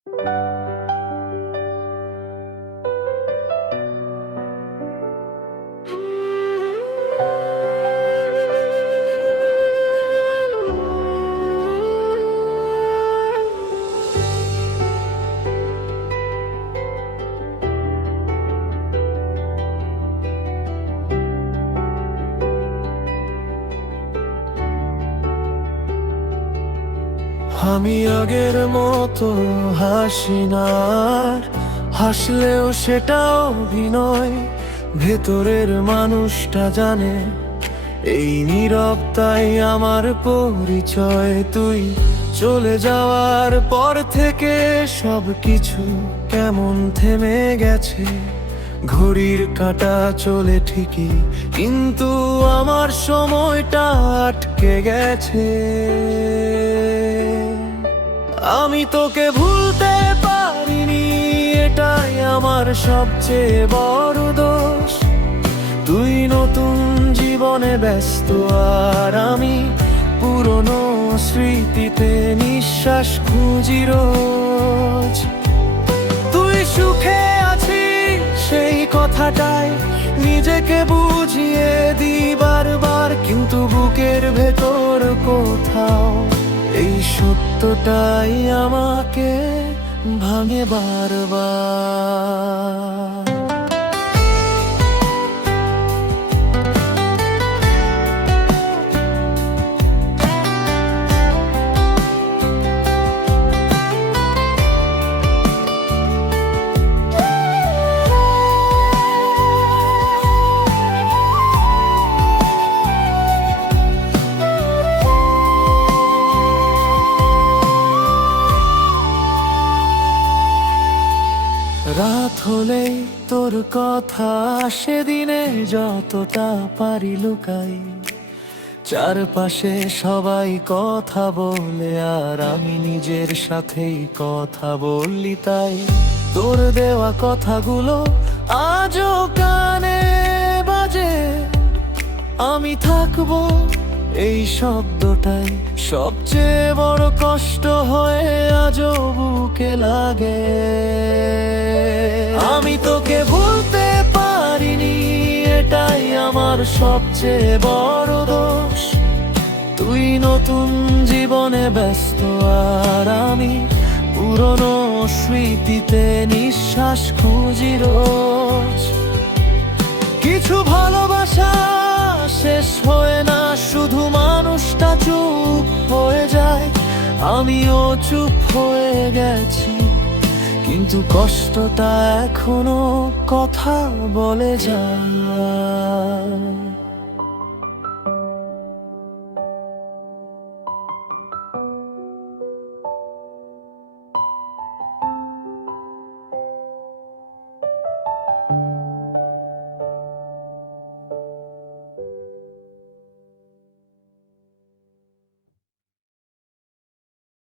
আমি আগের মতো হাসি না আর, হাসলেও সেটা অভিনয়। ভেতরের মানুষটা জানে এই নীরবতাই আমার পরিচয়। তুই চলে যাওয়ার পর থেকে সবকিছু কেমন থেমে গেছে। ঘড়ির কাঁটা চলে ঠিকই, কিন্তু আমার সময়টা আটকে গেছে। আমি তোকে ভুলতে পারিনি, এটাই আমার সবচেয়ে বড় দোষ। তুই নতুন জীবনে ব্যস্ত আর আমি পুরনো স্মৃতিতে নিঃশ্বাস খুঁজি রোজ। তুই সুখে আছিস সেই কথাটাই নিজেকে বুঝিয়ে দিই বারবার, কিন্তু বুকের ভেতর কোথাও এই সত্যটাই আমাকে ভাঙে বারবার। রাত হলেই তোর কথা সেদিনে যতটা পারি লুকাই। চারপাশে সবাই কথা বলে আর আমি নিজের সাথেই কথা বলি, তাই তোর দেওয়া কথাগুলো আজও কানে বাজে। আমি থাকবো এই শব্দটাই সবচেয়ে বড় কষ্ট হয়ে আজও বুকে লাগে। আমি তোকে ভুলতে পারিনি, এটাই আমার সবচেয়ে বড় দোষ। তুই নতুন জীবনে ব্যস্ত আর আমি পুরনো স্মৃতিতে নিঃশ্বাস খুঁজি রোজ। কিছু ভালোবাসা শেষ হয় না, শুধু মানুষটা চুপ হয়ে যায়। আমিও চুপ হয়ে গেছি, কিন্তু কষ্টটা এখনো কথা বলে যায়।